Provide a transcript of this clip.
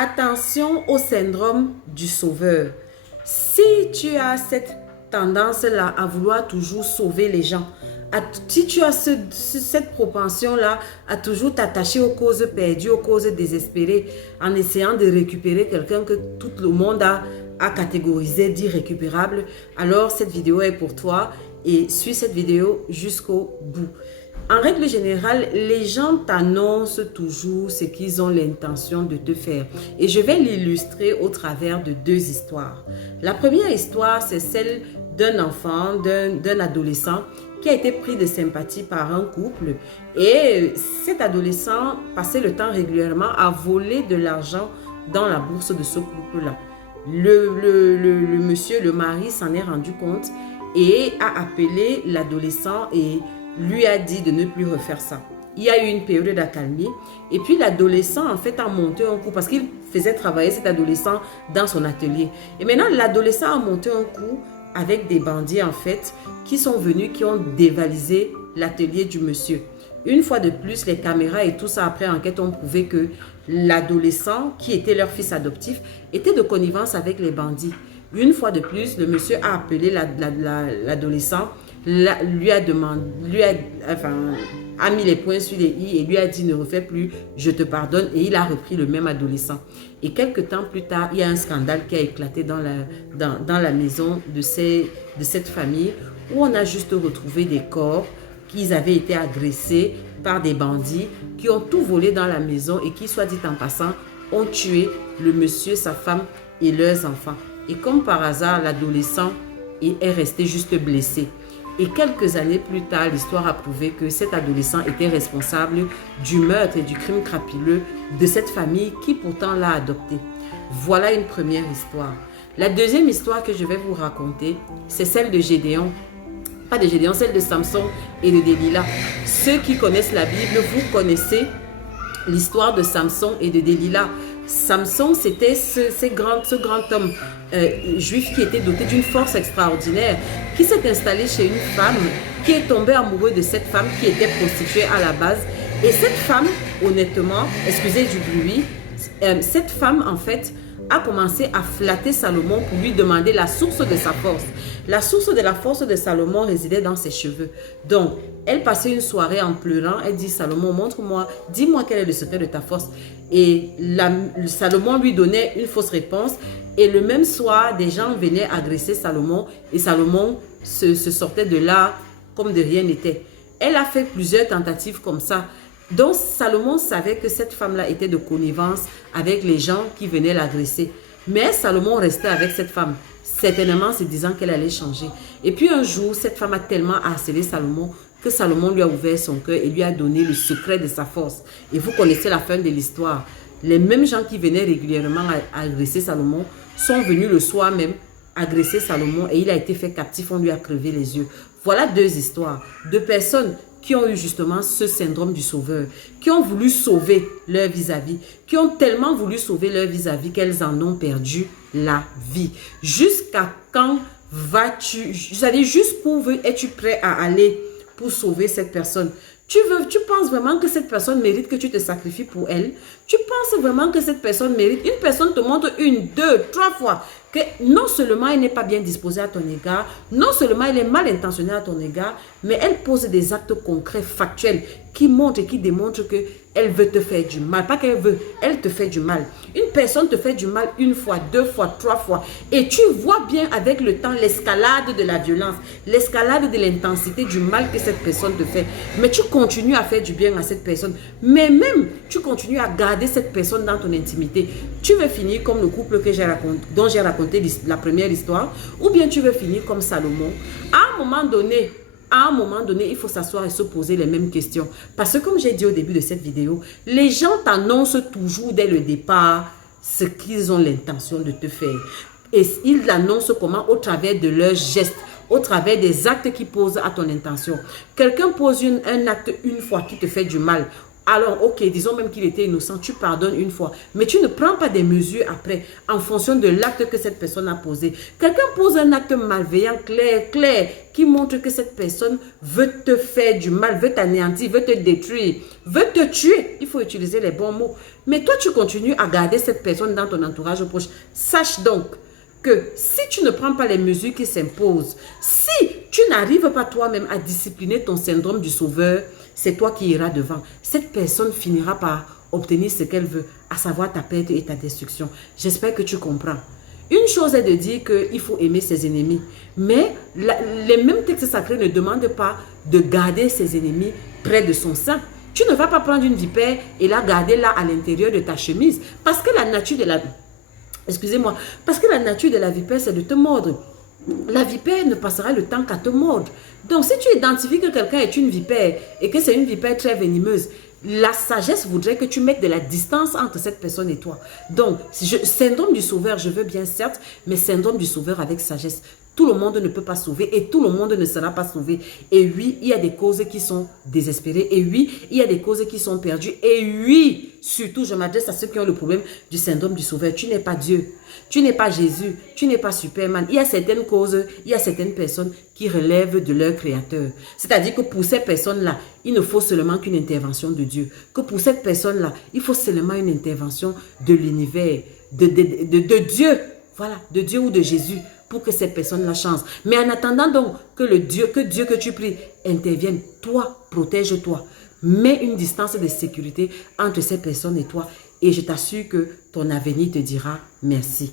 Attention au syndrome du sauveur. Si tu as cette tendance-là à vouloir toujours sauver les gens, si tu as cette propension-là à toujours t'attacher aux causes perdues, aux causes désespérées, en essayant de récupérer quelqu'un que tout le monde a catégorisé d'irrécupérable, alors cette vidéo est pour toi et suis cette vidéo jusqu'au bout. En règle générale, les gens t'annoncent toujours ce qu'ils ont l'intention de te faire. Et je vais l'illustrer au travers de deux histoires. La première histoire, c'est celle d'un enfant, d'un adolescent qui a été pris de sympathie par un couple. Et cet adolescent passait le temps régulièrement à voler de l'argent dans la bourse de ce couple-là. Le monsieur, le mari, s'en est rendu compte et a appelé l'adolescent et lui a dit de ne plus refaire ça. Il y a eu une période d'accalmie et puis l'adolescent en fait a monté un coup parce qu'il faisait travailler cet adolescent dans son atelier. Et maintenant l'adolescent a monté un coup avec des bandits en fait qui sont venus, qui ont dévalisé l'atelier du monsieur. Une fois de plus, les caméras et tout ça après enquête ont prouvé que l'adolescent qui était leur fils adoptif était de connivence avec les bandits. Une fois de plus, le monsieur a appelé l'adolescent, lui a mis les points sur les i et lui a dit ne refais plus, je te pardonne, et il a repris le même adolescent. Et quelques temps plus tard, il y a un scandale qui a éclaté dans la maison de cette famille où on a juste retrouvé des corps qui avaient été agressés par des bandits qui ont tout volé dans la maison et qui, soit dit en passant, ont tué le monsieur, sa femme et leurs enfants. Et comme par hasard, l'adolescent est resté juste blessé. Et quelques années plus tard, l'histoire a prouvé que cet adolescent était responsable du meurtre et du crime crapuleux de cette famille qui pourtant l'a adopté. Voilà une première histoire. La deuxième histoire que je vais vous raconter, c'est celle de Gédéon. Pas de Gédéon, celle de Samson et de Delilah. Ceux qui connaissent la Bible, vous connaissez l'histoire de Samson et de Delilah. Samson, c'était ce grand homme juif qui était doté d'une force extraordinaire, qui s'est installé chez une femme, qui est tombé amoureux de cette femme qui était prostituée à la base. Et cette femme, honnêtement, excusez du bruit, cette femme en fait a commencé à flatter Salomon pour lui demander la source de sa force. La source de la force de Salomon résidait dans ses cheveux. Donc, elle passait une soirée en pleurant. Elle dit, Salomon, montre-moi, dis-moi quel est le secret de ta force. Et Salomon lui donnait une fausse réponse. Et le même soir, des gens venaient agresser Salomon. Et Salomon se sortait de là comme de rien n'était. Elle a fait plusieurs tentatives comme ça. Donc, Salomon savait que cette femme-là était de connivence avec les gens qui venaient l'agresser. Mais Salomon restait avec cette femme, certainement se disant qu'elle allait changer. Et puis un jour, cette femme a tellement harcelé Salomon que Salomon lui a ouvert son cœur et lui a donné le secret de sa force. Et vous connaissez la fin de l'histoire. Les mêmes gens qui venaient régulièrement agresser Salomon sont venus le soir même agresser Salomon et il a été fait captif, on lui a crevé les yeux. Voilà deux histoires de personnes qui ont eu justement ce syndrome du sauveur, qui ont voulu sauver leur vis-à-vis, qui ont tellement voulu sauver leur vis-à-vis qu'elles en ont perdu la vie. Jusqu'à quand vas-tu, c'est-à-dire jusqu'où es-tu prêt à aller pour sauver cette personne? Tu penses vraiment que cette personne mérite que tu te sacrifies pour elle? Tu penses vraiment que cette personne mérite? Une personne te montre une, deux, trois fois que non seulement elle n'est pas bien disposée à ton égard, non seulement elle est mal intentionnée à ton égard, mais elle pose des actes concrets, factuels, qui montrent et qui démontrent qu'elle veut te faire du mal. Pas qu'elle veut, elle te fait du mal. Une personne te fait du mal une fois, deux fois, trois fois. Et tu vois bien avec le temps l'escalade de la violence, l'escalade de l'intensité du mal que cette personne te fait. Mais tu continues à faire du bien à cette personne. Mais même, tu continues à garder cette personne dans ton intimité. Tu veux finir comme le couple que dont j'ai raconté la première histoire, ou bien tu veux finir comme Salomon. À un moment donné, il faut s'asseoir et se poser les mêmes questions. Parce que comme j'ai dit au début de cette vidéo, les gens t'annoncent toujours dès le départ ce qu'ils ont l'intention de te faire. Et ils l'annoncent comment? Au travers de leurs gestes, au travers des actes qu'ils posent à ton intention. Quelqu'un pose un acte une fois qui te fait du mal. Alors, ok, disons même qu'il était innocent, tu pardonnes une fois, mais tu ne prends pas des mesures après en fonction de l'acte que cette personne a posé. Quelqu'un pose un acte malveillant, clair, qui montre que cette personne veut te faire du mal, veut t'anéantir, veut te détruire, veut te tuer. Il faut utiliser les bons mots. Mais toi, tu continues à garder cette personne dans ton entourage proche. Sache donc que si tu ne prends pas les mesures qui s'imposent, si tu n'arrives pas toi-même à discipliner ton syndrome du sauveur, c'est toi qui iras devant. Cette personne finira par obtenir ce qu'elle veut, à savoir ta perte et ta destruction. J'espère que tu comprends. Une chose est de dire qu'il faut aimer ses ennemis, mais les mêmes textes sacrés ne demandent pas de garder ses ennemis près de son sein. Tu ne vas pas prendre une vipère et la garder là à l'intérieur de ta chemise, parce que la nature de la... Excusez-moi, parce que la nature de la vipère, c'est de te mordre. La vipère ne passera le temps qu'à te mordre. Donc, si tu identifies que quelqu'un est une vipère et que c'est une vipère très venimeuse, la sagesse voudrait que tu mettes de la distance entre cette personne et toi. Donc, syndrome du sauveur, je veux bien certes, mais syndrome du sauveur avec sagesse. Tout le monde ne peut pas sauver et tout le monde ne sera pas sauvé. Et oui, il y a des causes qui sont désespérées. Et oui, il y a des causes qui sont perdues. Et oui, surtout, je m'adresse à ceux qui ont le problème du syndrome du sauveur. Tu n'es pas Dieu. Tu n'es pas Jésus. Tu n'es pas Superman. Il y a certaines causes, il y a certaines personnes qui relèvent de leur créateur. C'est-à-dire que pour ces personnes-là, il ne faut seulement qu'une intervention de Dieu. Que pour cette personne-là, il faut seulement une intervention de l'univers, de Dieu. Voilà, de Dieu ou de Jésus, pour que cette personne-là change. Mais en attendant donc que Dieu que tu pries intervienne, toi, protège-toi. Mets une distance de sécurité entre ces personnes et toi. Et je t'assure que ton avenir te dira merci.